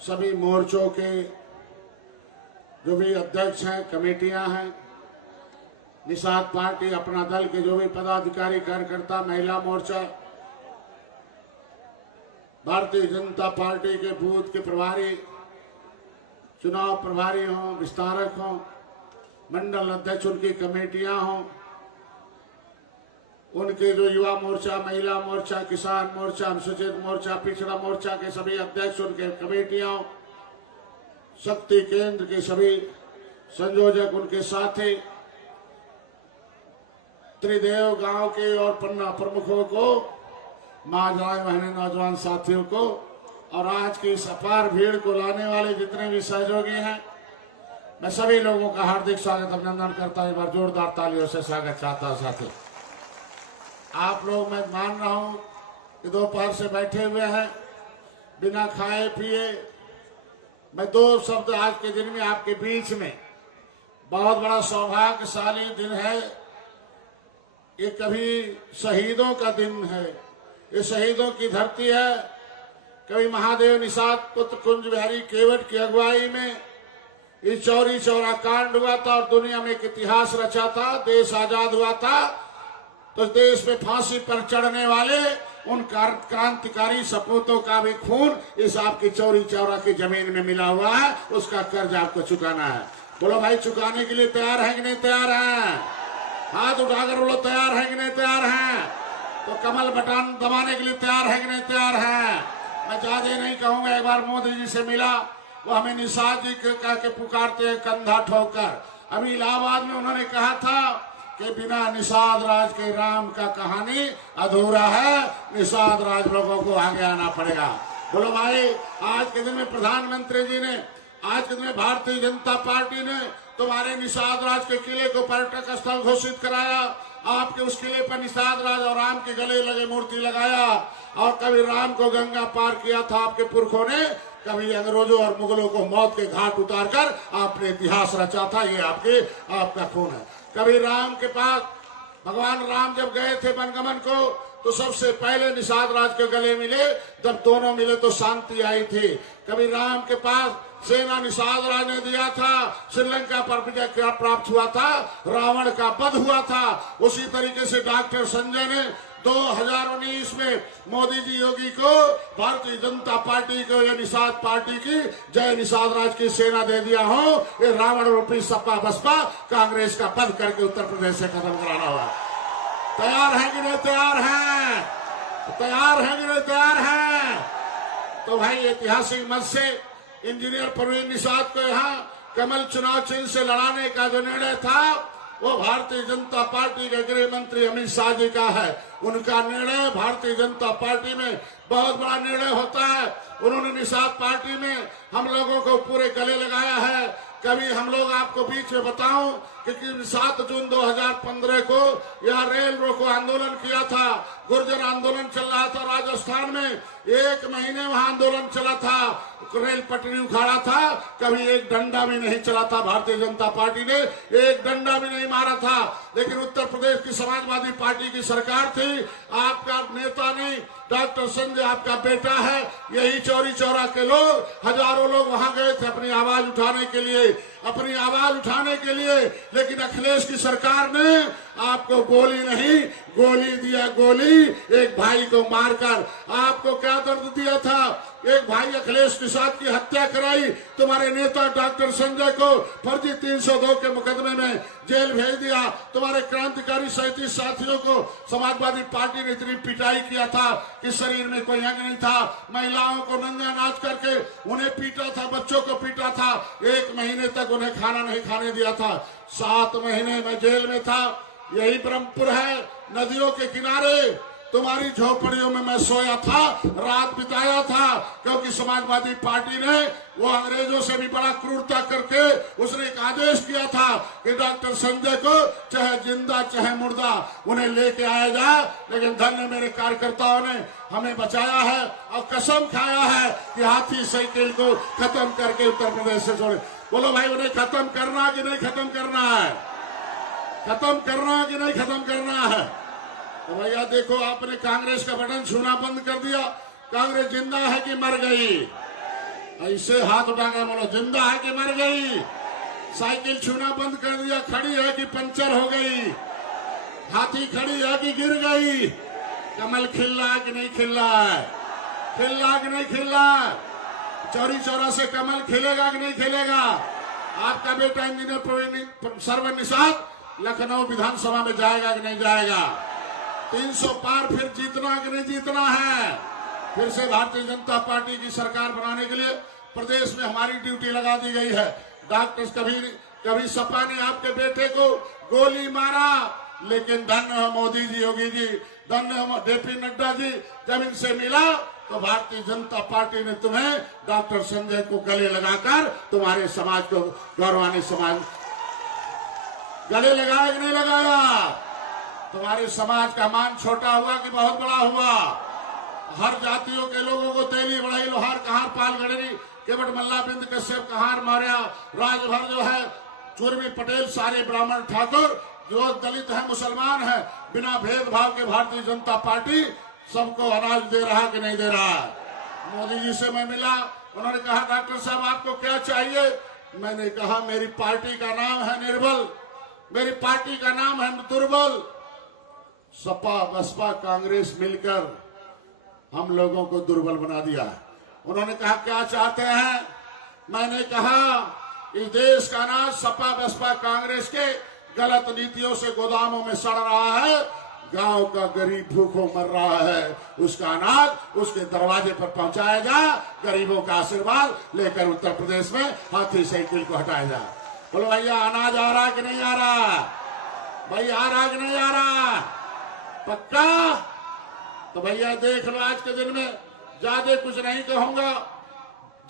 सभी मोर्चों के जो भी अध्यक्ष हैं, कमेटियां हैं, निषाद पार्टी अपना दल के जो भी पदाधिकारी कार्यकर्ता, महिला मोर्चा, भारतीय जनता पार्टी के बूथ के प्रभारी, चुनाव प्रभारी हों, विस्तारक हों, मंडल अध्यक्ष, उनकी कमेटियां हों, उनके जो युवा मोर्चा, महिला मोर्चा, किसान मोर्चा, अनुसूचित मोर्चा, पिछड़ा मोर्चा के सभी अध्यक्ष, उनके कमेटियां, शक्ति केंद्र के सभी संयोजक, उनके साथी, त्रिदेव गांव के और पन्ना प्रमुखों को, माजराई बहने नौजवान साथियों को और आज की इस अपार भीड़ को लाने वाले जितने भी सहयोगी हैं, मैं सभी लोगों का हार्दिक स्वागत अभिनंदन करता हूं। एक बार जोरदार तालियों से स्वागत चाहता हूं। साथी, आप लोग, मैं मान रहा हूं कि दोपहर से बैठे हुए हैं बिना खाए पिए। मैं दो शब्द आज के दिन में आपके बीच में, बहुत बड़ा सौभाग्यशाली दिन है। ये कभी शहीदों का दिन है, ये शहीदों की धरती है। कभी महादेव निषाद पुत्र कुंज बिहारी केवट की अगुवाई में ये चौरी चौरा कांड हुआ था और दुनिया में एक इतिहास रचा था। देश आजाद हुआ था तो देश में फांसी पर चढ़ने वाले उन क्रांतिकारी सपूतों का भी खून इस आपकी चौरी चौरा की जमीन में मिला हुआ है। उसका कर्ज आपको चुकाना है। बोलो भाई, चुकाने के लिए तैयार है कि नहीं तैयार है? हाथ उठाकर बोलो, तैयार है कि नहीं तैयार है? तो कमल बटन दबाने के लिए तैयार है कि नहीं तैयार है? मैं ज्यादा नहीं कहूंगा। एक बार मोदी जी से मिला, वो हमें निषाद जी कह के पुकारते हैं कंधा ठोकर। अभी इलाहाबाद में उन्होंने कहा था कि बिना निषाद राज के राम का कहानी अधूरा है, निषाद राज लोगों को आगे आना पड़ेगा। बोलो भाई, आज के दिन में प्रधानमंत्री जी ने, आज के दिन में भारतीय जनता पार्टी ने तुम्हारे निषाद राज के किले को पर्यटक स्थल घोषित कराया। आपके उस किले पर निषाद राज और राम के गले लगे मूर्ति लगाया। और कभी राम को गंगा पार किया था आपके पुरखों ने, कभी अंग्रेजों और मुगलों को मौत के घाट उतारकर आपने इतिहास रचा था। ये आपका खून है। कभी राम के पास भगवान राम जब गए थे वनगमन को, तो सबसे पहले निषाद राज के गले मिले। जब दोनों मिले तो शांति आई थी। कभी राम के पास सेना निषाद राज ने दिया था, श्रीलंका पर विजय प्राप्त हुआ था, रावण का वध हुआ था। उसी तरीके से डॉक्टर संजय ने 2019 में मोदी जी योगी को, भारतीय जनता पार्टी को, ये निषाद पार्टी की जय निषाद राज की सेना दे दिया हो। ये रावण रूपी सपा बसपा कांग्रेस का वध करके उत्तर प्रदेश से खत्म कराना होगा। तैयार है कि नहीं तैयार है? तैयार है कि नहीं तैयार है? तो भाई, ऐतिहासिक मत से इंजीनियर परवीन निषाद को यहाँ कमल चुनाव चिन्ह से लड़ाने का जो निर्णय था, वो भारतीय जनता पार्टी के गृह मंत्री अमित शाह जी का है। उनका निर्णय भारतीय जनता पार्टी में बहुत बड़ा निर्णय होता है। उन्होंने निषाद पार्टी में हम लोगों को पूरे गले लगाया है। कभी हम लोग आपको बीच में बताऊं कि 7 जून 2015 को यहाँ रेल रोको आंदोलन किया था। गुर्जर आंदोलन चल रहा था राजस्थान में। 1 महीने वहां आंदोलन चला था, रेल पटरी उखाड़ा था। कभी एक डंडा भी नहीं चला था। भारतीय जनता पार्टी ने एक डंडा भी नहीं मारा था। लेकिन उत्तर प्रदेश की समाजवादी पार्टी की सरकार थी। आपका नेता नहीं, डॉक्टर संजय आपका बेटा है। यही चौरी चौरा के लोग, हजारों लोग वहां गए थे अपनी आवाज उठाने के लिए, अपनी आवाज उठाने के लिए। लेकिन अखिलेश की सरकार ने आपको गोली नहीं, गोली दिया, गोली एक भाई को मारकर। आपको क्या दर्द दिया था? एक भाई अखिलेश निषाद की हत्या कराई। तुम्हारे नेता डॉक्टर संजय को फर्जी 302 के मुकदमे में जेल भेज दिया। तुम्हारे क्रांतिकारी 37 साथियों को समाजवादी पार्टी ने इतनी पिटाई किया था कि शरीर में कोई अंग नहीं था। महिलाओं को नंगा नाच करके उन्हें पीटा था, बच्चों को पीटा था। 1 महीने तक उन्हें खाना नहीं खाने दिया था। 7 महीने में जेल में था। यही ब्रह्मपुर है, नदियों के किनारे तुम्हारी झोपड़ियों में मैं सोया था, रात बिताया था। क्योंकि समाजवादी पार्टी ने वो अंग्रेजों से भी बड़ा क्रूरता करके उसने एक आदेश किया था कि डॉक्टर संजय को चाहे जिंदा चाहे मुर्दा उन्हें लेके आया जाए। लेकिन धन्य मेरे कार्यकर्ताओं ने हमें बचाया है और कसम खाया है कि हाथी साइकिल को खत्म करके उत्तर प्रदेश से छोड़े। बोलो भाई, उन्हें खत्म करना कि नहीं खत्म करना है? खत्म करना कि नहीं खत्म करना है? तो भैया देखो, आपने कांग्रेस का बटन छूना बंद कर दिया। कांग्रेस जिंदा है कि मर गई? ऐसे हाथ उठा के बोलो, जिंदा है कि मर गई? साइकिल छूना बंद कर दिया, खड़ी है कि पंचर हो गई? हाथी खड़ी है कि गिर गई? कमल खिल रहा है कि नहीं खिल रहा है? खिल रहा कि नहीं खिल रहा है? चौरी चौरा से कमल खिलेगा कि नहीं खिलेगा? आपका बेटा इंजीनियर प्रवीण सर्व निषाद लखनऊ विधानसभा में जाएगा कि नहीं जाएगा? 300 पार फिर जीतना कि नहीं जीतना है? फिर से भारतीय जनता पार्टी की सरकार बनाने के लिए प्रदेश में हमारी ड्यूटी लगा दी गई है। डॉक्टर्स कभी सपा ने आपके बेटे को गोली मारा, लेकिन धन्य हो मोदी जी, योगी जी, धन्य हो जेपी नड्डा जी, जब इनसे मिला तो भारतीय जनता पार्टी ने तुम्हें डॉक्टर संजय को गले लगाकर तुम्हारे समाज को गौरवानी समाज गले लगाया कि नहीं लगाया? तुम्हारे समाज का मान छोटा हुआ कि बहुत बड़ा हुआ? हर जातियों के लोगों को तेली बढ़ाई लोहार कहार पाल गड़ेरी केवट मल्ला बिंद कश्यप कहार मार्या राजभर जो है चूरमी पटेल सारे ब्राह्मण ठाकुर जो दलित है मुसलमान है, बिना भेदभाव के भारतीय जनता पार्टी सबको अनाज दे रहा कि नहीं दे रहा? मोदी जी से मैं मिला, उन्होंने कहा डॉक्टर साहब आपको क्या चाहिए? मैंने कहा मेरी पार्टी का नाम है निर्बल, मेरी पार्टी का नाम है दुर्बल। सपा बसपा कांग्रेस मिलकर हम लोगों को दुर्बल बना दिया। उन्होंने कहा क्या चाहते हैं? मैंने कहा इस देश का अनाज सपा बसपा कांग्रेस के गलत नीतियों से गोदामों में सड़ रहा है, गांव का गरीब भूखों मर रहा है, उसका अनाज उसके दरवाजे पर पहुंचाएगा, गरीबों का आशीर्वाद लेकर उत्तर प्रदेश में हाथी साइकिल को हटाएगा। बोलो भैया अनाज आ रहा कि नहीं आ रहा? भाई आ रहा कि नहीं आ रहा? पक्का? तो भैया देख लो आज के दिन में ज्यादा कुछ नहीं कहूंगा।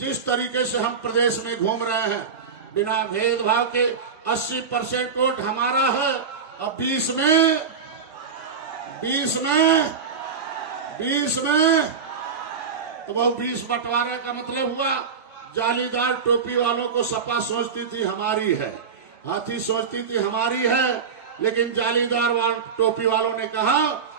जिस तरीके से हम प्रदेश में घूम रहे हैं बिना भेदभाव के 80% वोट हमारा है। अब 20 में तो वो 20 बंटवारे का मतलब हुआ जालीदार टोपी वालों को सपा सोचती थी हमारी है, हाथी सोचती थी हमारी है, लेकिन जालीदार टोपी वालों ने कहा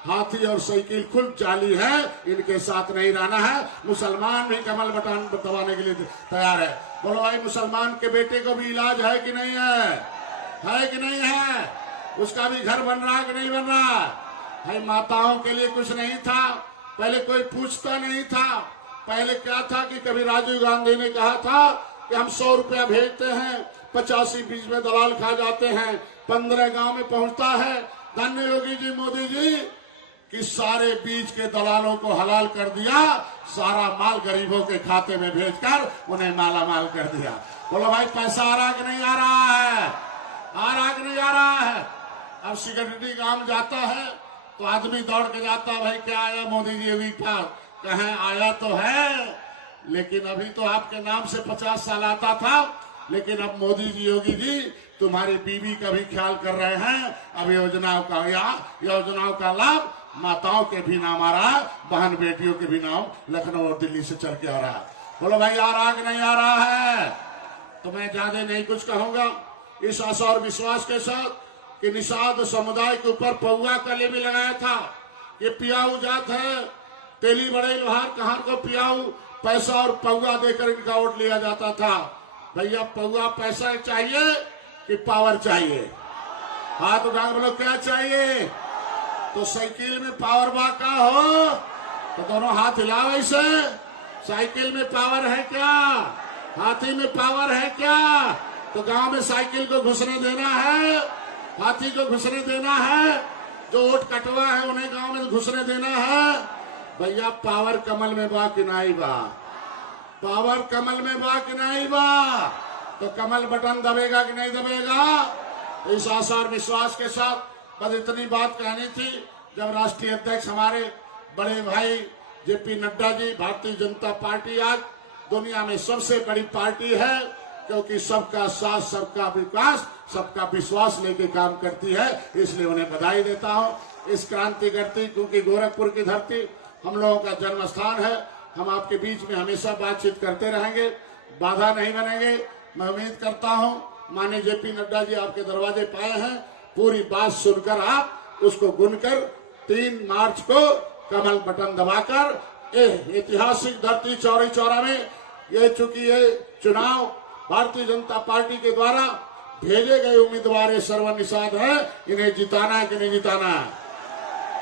हाथी और साइकिल खुद जाली है, इनके साथ नहीं रहना है। मुसलमान भी कमल बटन दबाने के लिए तैयार है। बोलो भाई मुसलमान के बेटे को भी इलाज है कि नहीं है? है कि नहीं है? उसका भी घर बन रहा है कि नहीं बन रहा है? माताओं के लिए कुछ नहीं था, पहले कोई पूछता नहीं था। पहले क्या था कि कभी राजीव गांधी ने कहा था कि हम 100 रुपया भेजते हैं, 85 बीज में दलाल खा जाते हैं, 15 गांव में पहुंचता है। धन्य योगी जी मोदी जी कि सारे बीज के दलालों को हलाल कर दिया, सारा माल गरीबों के खाते में भेजकर उन्हें माला माल कर दिया। बोलो भाई पैसा आ रहा कि नहीं आ रहा है? आ रहा कि नहीं आ रहा है? अब सिक्योरिटी काम जाता है तो आदमी दौड़ के जाता है, भाई क्या आया मोदी जी अभी पास? कहें आया तो है, लेकिन अभी तो आपके नाम से 50 साल आता था, लेकिन अब मोदी जी योगी जी तुम्हारी बीवी का भी ख्याल कर रहे हैं। अब योजनाओं का लाभ माताओं के भी नाम आ रहा है, बहन बेटियों के भी नाम लखनऊ और दिल्ली से चल के आ रहा है। बोलो भाई आ रहा कि नहीं आ रहा है? तो मैं ज्यादा नहीं कुछ कहूंगा, इस आशा और विश्वास के साथ कि निषाद समुदाय के ऊपर पौआ कले भी लगाया था। ये पियाऊ जात है, तेली बड़े लोहार कहार को पियाऊ पैसा और पौआ देकर इनका वोट लिया जाता था। भैया पौआ पैसा चाहिए कि पावर चाहिए? हाथ उठा के बोलो क्या चाहिए? तो साइकिल में पावर बाका हो तो दोनों हाथ हिलाओ ऐसे। साइकिल में पावर है क्या? हाथी में पावर है क्या? तो गांव में साइकिल को घुसने देना है, हाथी को घुसने देना है, जो वोट कटवा है उन्हें गांव में घुसने देना है। भैया पावर कमल में बा कि नहीं बा? पावर कमल में बा कि नहीं बा? तो कमल बटन दबेगा कि नहीं दबेगा? इस आशा और विश्वास के साथ बस इतनी बात कहनी थी। जब राष्ट्रीय अध्यक्ष हमारे बड़े भाई जेपी नड्डा जी, भारतीय जनता पार्टी आज दुनिया में सबसे बड़ी पार्टी है, क्योंकि सबका साथ सबका विकास सबका विश्वास लेके काम करती है, इसलिए उन्हें बधाई देता हूं। इस क्रांति करती, क्योंकि गोरखपुर की धरती हम लोगों का जन्म स्थान है। हम आपके बीच में हमेशा बातचीत करते रहेंगे, बाधा नहीं बनेंगे। मैं उम्मीद करता हूं माननीय जेपी नड्डा जी आपके दरवाजे पाए हैं, पूरी बात सुनकर आप उसको गुनकर 3 मार्च को कमल बटन दबाकर ऐतिहासिक धरती चौरी चौरा में ये चूंकि ये चुनाव भारतीय जनता पार्टी के द्वारा भेजे गए उम्मीदवार सर्वनिषाद है, इन्हें जिताना है कि नहीं जिताना है।